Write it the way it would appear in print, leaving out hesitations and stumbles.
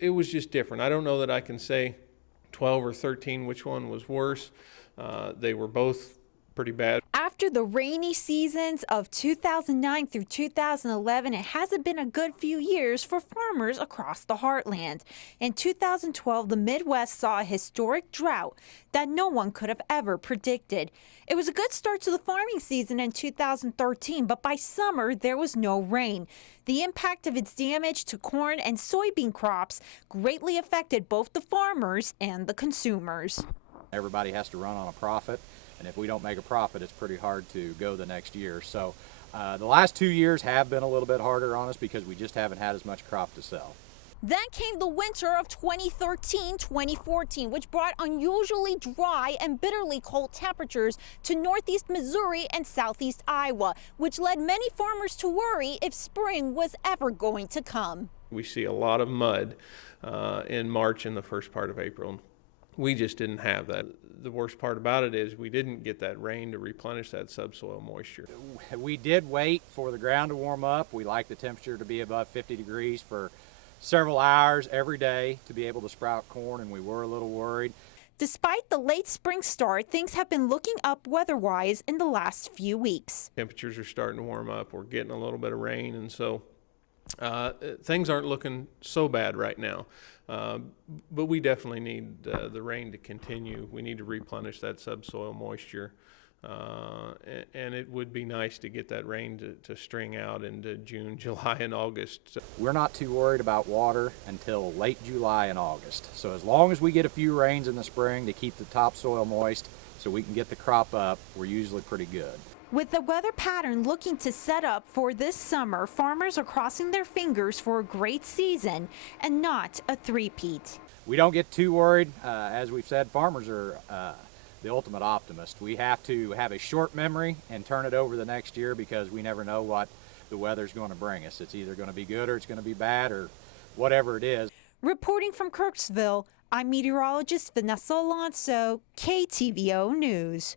it was just different. I don't know that I can say 12 or 13 which one was worse. They were both pretty bad. After the rainy seasons of 2009 through 2011, it hasn't been a good few years for farmers across the heartland. In 2012, the Midwest saw a historic drought that no one could have ever predicted. It was a good start to the farming season in 2013, but by summer, there was no rain. The impact of its damage to corn and soybean crops greatly affected both the farmers and the consumers. Everybody has to run on a profit. And if we don't make a profit, it's pretty hard to go the next year. So the last 2 years have been a little bit harder on us because we just haven't had as much crop to sell. Then came the winter of 2013-2014, which brought unusually dry and bitterly cold temperatures to northeast Missouri and southeast Iowa, which led many farmers to worry if spring was ever going to come. We see a lot of mud in March and the first part of April. We just didn't have that. The worst part about it is we didn't get that rain to replenish that subsoil moisture. We did wait for the ground to warm up. We like the temperature to be above 50 degrees for several hours every day to be able to sprout corn, and we were a little worried. Despite the late spring start, things have been looking up weather-wise in the last few weeks. Temperatures are starting to warm up. We're getting a little bit of rain, and so things aren't looking so bad right now. But we definitely need the rain to continue. We need to replenish that subsoil moisture. And it would be nice to get that rain to string out into June, July, and August. We're not too worried about water until late July and August. So as long as we get a few rains in the spring to keep the topsoil moist so we can get the crop up, we're usually pretty good. With the weather pattern looking to set up for this summer, farmers are crossing their fingers for a great season and not a three-peat. We don't get too worried. As we've said, farmers are the ultimate optimist. We have to have a short memory and turn it over the next year because we never know what the weather's going to bring us. It's either going to be good or it's going to be bad or whatever it is. Reporting from Kirksville, I'm meteorologist Vanessa Alonso, KTVO News.